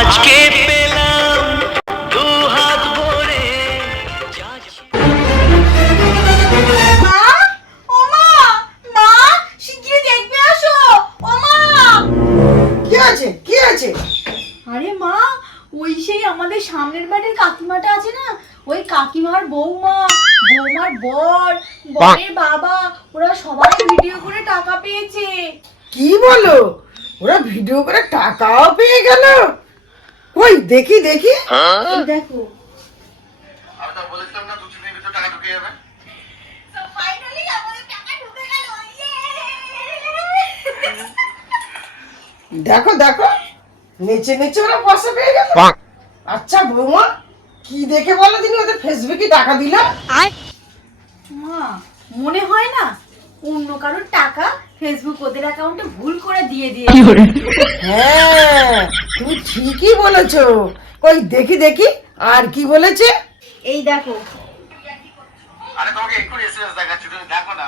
আজকে পেলাম দু হাত ভরে। মা, ও মা, মা, শিগগিরই দেখবে আসো। ও মা। কি আছে কি আছে? আরে মা, ওই সেই আমাদের সামনের বাড়ির কাকিমাটা আছে না, ওই কাকিমার বৌমা, বৌমার বর, বরের বাবা, ওরা সবাই ভিডিও করে টাকা পেয়েছে। কি বলো? ওরা ভিডিও করে টাকাও পেয়ে গেল? ওই দেখি দেখি। এই দেখো। আমি তো বলেছিলাম না 2-3 দিনের ভিতরে টাকা ঢুকে যাবে। So finally আমাদের টাকা ঢুকে গেল। দেখো দেখো, নেচে নেচে ওরা পয়সা পেয়ে গেল। আচ্ছা বৌমা, কি দেখে বলো দিন ওদের ফেসবুকে টাকা দিলাম? মা, মনে হয় না অন্য কারোর টাকা ফেসবুক ওদের অ্যাকাউন্টে ভুল করে দিয়ে দিয়েছে। হ্যাঁ, তুমি ঠিকই বলেছো। ওই দেখি দেখি আর কি বলেছে। এই দেখো। আরে তোমাকে এক্ষুনি এসএমএস দেখাচ্ছি, তুমি দেখো না।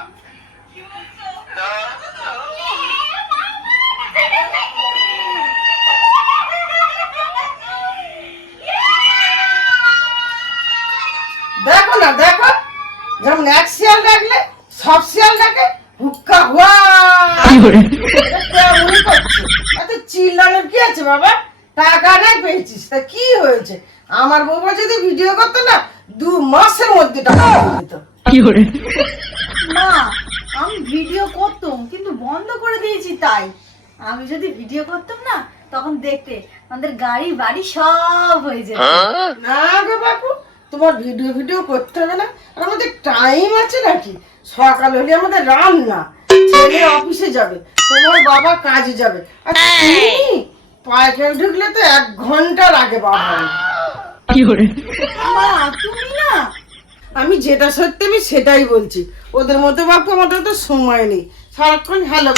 দেখো না দেখো, যেমন এক শিয়াল ডাকলে সব শিয়াল ডাকে, হুক্কা হুয়া। কেমনই করছে। এত চিল্লানোর কি আছে বাবা? টাকা নাই পেয়েছিস, তা কি হয়েছে? আমার বউবা যদি ভিডিও করতো না, 2 মাসের মধ্যে টাকা পেয়ে যেত। মা, আমি ভিডিও করতাম কিন্তু বন্ধ করে দিয়েছি। তাই আমি যদি ভিডিও করতাম না, তখন দেখতে আমাদের গাড়ি বাড়ি সব হয়ে যেত। না গো বাবু, তোমার ভিডিও ভিডিও করতে হবে না। আর আমাদের টাইম আছে নাকি? সকাল হলে আমাদের রান্না, ছেলে অফিসে যাবে, তোমার বাবা কাজে যাবে, আর তুমি পায়খানা ঢুকলে তো 1 ঘন্টার আগে বাবা। মা, তুমি না। আমি যেটা সত্যি আমি সেটাই বলছি। ওদের মতো বাপু আমাদের তো সময় নেই। সারাক্ষণ হ্যালো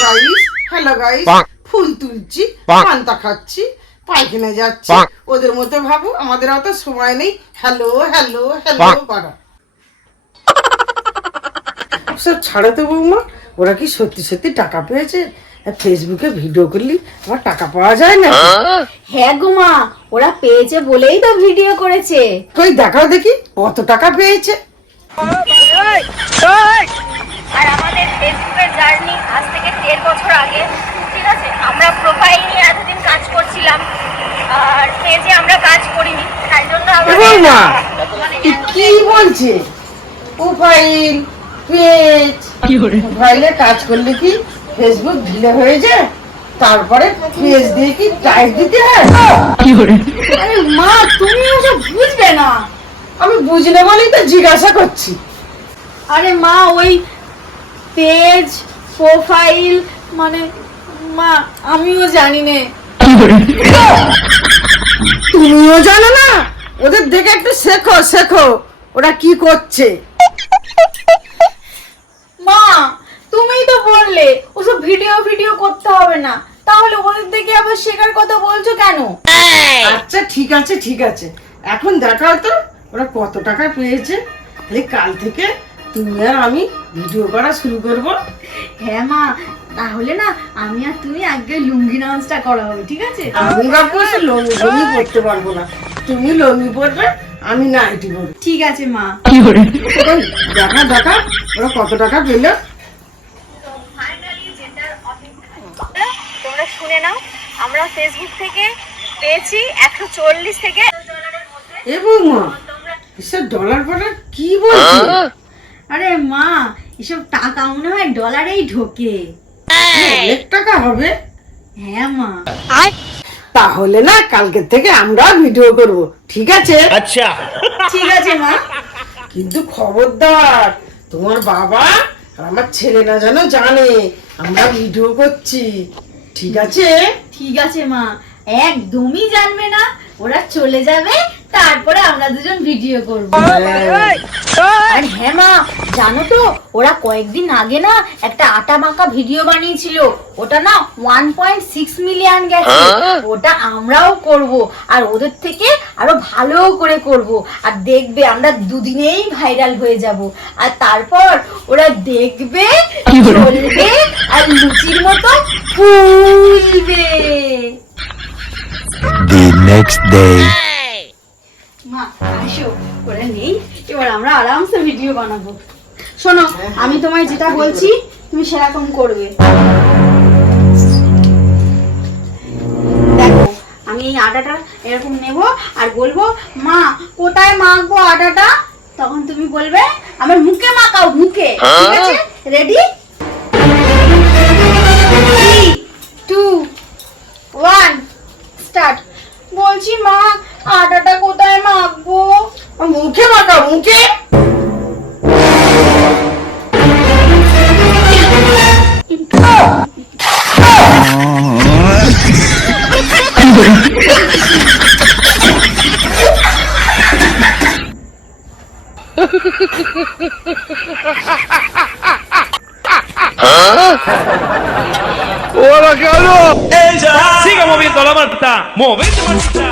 গাইস, ফুল তুলছি, পান্তা খাচ্ছি, পায়খানা যাচ্ছি। ওদের মতো ভাবু আমাদের অত সময় নেই হ্যালো হ্যালো হ্যালো করা। সব ছাড়ো তো বৌমা, ওরা কি সত্যি সত্যি টাকা পেয়েছে? ফেসবুকে ভিডিও করলি আমার টাকা পাওয়া যায় না? হ্যাঁ গো মা, ওরা পেয়েছে বলেই তো ভিডিও করেছে। কই দেখাও দেখি কত টাকা পেয়েছে। আর আমাদের ফেসবুকের জার্নি আজ থেকে 1.5 বছর আগে, ঠিক আছে? আমরা প্রোফাইল নিয়ে এতদিন কাজ করছিলাম, আর পেজে আমরা কাজ করিনি, তাই জন্য বৌমা কি বলছে? প্রোফাইল পেজ, মোবাইলে কাজ করলে কি ফেসবুক ঢিলে হয়ে যায়? তারপরে পেজ দিয়ে কি টাইপ দিতে হয়? আরে মা, তুমি ওসব বুঝবে না। আমি বুঝি না বলেই তো জিজ্ঞাসা করছি। আরে মা, ওই পেজ প্রোফাইল মানে, মা আমিও জানি না। তুমিও জানো না? ওদের দেখে একটু শেখো শেখো, ওরা কি করছে। মা, তুমিই তো বললে ওসব ভিডিও করতে হবে না, তাহলে ওদের দেখে আবার শেখার কথা বলছো কেন? আচ্ছা ঠিক আছে ঠিক আছে, এখন দেখাও তো ওরা কত টাকা পেয়েছে। তাহলে কাল থেকে তুমি আর আমি ভিডিও করা শুরু করব। হ্যাঁ মা, তাহলে না আমি আর তুমি আগে লুঙ্গি ডান্সটা করা হবে, ঠিক আছে? আমি বাপু লঙ্গি পরতে পারবো না, তুমি লঙ্গি পরবে, আমি নাইটি পরবো। ঠিক আছে মা। দেখা দেখা ওরা কত টাকা পেলো। ফাইনালি যেটার তোমরা শুনে নাও, আমরা ফেসবুক থেকে পেয়েছি 140 থেকে এ বৌমা, এসব ডলার ফলার কি বলছে? আরে মা, এসব টাকা মনে হয় ডলারেই ঢোকে। অনেক টাকা হবে। হ্যাঁ মা। তাহলে না কালকে থেকে আমরা ভিডিও করব, ঠিক আছে? আচ্ছা ঠিক আছে মা। কিন্তু খবরদার তোমার বাবা আর আমার ছেলে না যেন জানে আমরা ভিডিও করছি, ঠিক আছে? ঠিক আছে মা, একদমই জানবে না। ওরা চলে যাবে, তারপরে আমরা দুজন ভিডিও করব। আর হ্যাঁ মা, জানো তো ওরা কয়েকদিন আগে না একটা আটা মাখা ভিডিও বানিয়েছিল, ওটা না 1.6 মিলিয়ন গেছে। ওটা আমরাও করব, আর ওদের থেকে আরো ভালো করে করব, আর দেখবে আমরা দুদিনেই ভাইরাল হয়ে যাব। আর তারপর ওরা দেখবে, চলবে, আর লুচির মতো ফুলবে। The next next day. মা আসো করে নেই, এবার আমরা আরামসে ভিডিও বানাবো। শোনো, আমি তোমায় যেটা বলছি তুমি সেরকম করবে। দেখো, আমি এই আটাটা এরকম নেব আর বলবো মা কোথায় মাখবো আটাটা, তখন তুমি বলবে আমার মুখে মাখাও, মুখে। ঠিক আছে? রেডি? 3, 2, 1 স্টার্ট। বলছি মা আটাটা কোথায় মাখবো? মুখে মাখাও, মুখে। Siga moviendo la manta, movete mantita.